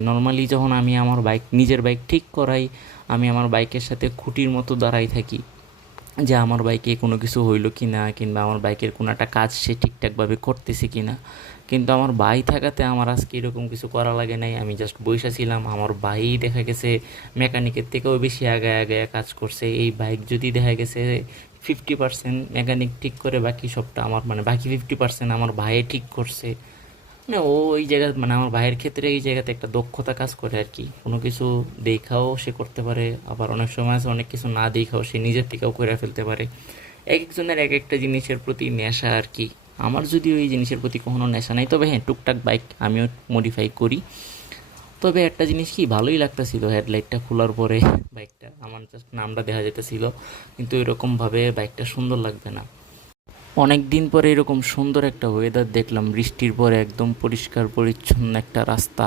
Normally যখন আমি আমার নিজের বাইক ঠিক করাই, আমি আমার বাইকের সাথে খুঁটির মতো দাঁড়াই থাকি যে আমার বাইকে কোনো কিছু হইলো কি না, কিংবা আমার বাইকের কোনো একটা কাজ সে ঠিকঠাকভাবে করতেছে কি না। কিন্তু আমার ভাই থাকাতে আমার আজকে এরকম কিছু করা লাগে নাই। আমি জাস্ট বইসা ছিলাম, আমার ভাই দেখা গেছে মেকানিকের থেকেও বেশি আগায় আগায় কাজ করছে। এই বাইক যদি দেখা গেছে 50% মেকানিক ঠিক করে, বাকি সবটা আমার মানে বাকি 50% আমার ভাইয়ে ঠিক করছে। মানে ও ওই জায়গা মানে আমার ভাইয়ের ক্ষেত্রে এই জায়গাতে একটা দক্ষতা কাজ করে আর কি। কোনো কিছু দেখাও সে করতে পারে, আবার অনেক সময় আছে অনেক কিছু না দেখাও সে নিজের থেকেও করে ফেলতে পারে। এক একজনের এক একটা জিনিসের প্রতি নেশা আর কি। আমার যদিও এই জিনিসের প্রতি কখনো নেশা নাই, তবে হ্যাঁ টুকটাক বাইক আমিও মডিফাই করি। তবে একটা জিনিস কি ভালোই লাগতেছিল, হেডলাইটটা খোলার পরে বাইকটা আমার জাস্ট নামটা দেখা যেতেছিল, কিন্তু এরকমভাবে বাইকটা সুন্দর লাগবে না। অনেক দিন পরে এরকম সুন্দর একটা ওয়েদার দেখলাম, বৃষ্টির পরে একদম পরিষ্কার পরিচ্ছন্ন একটা রাস্তা।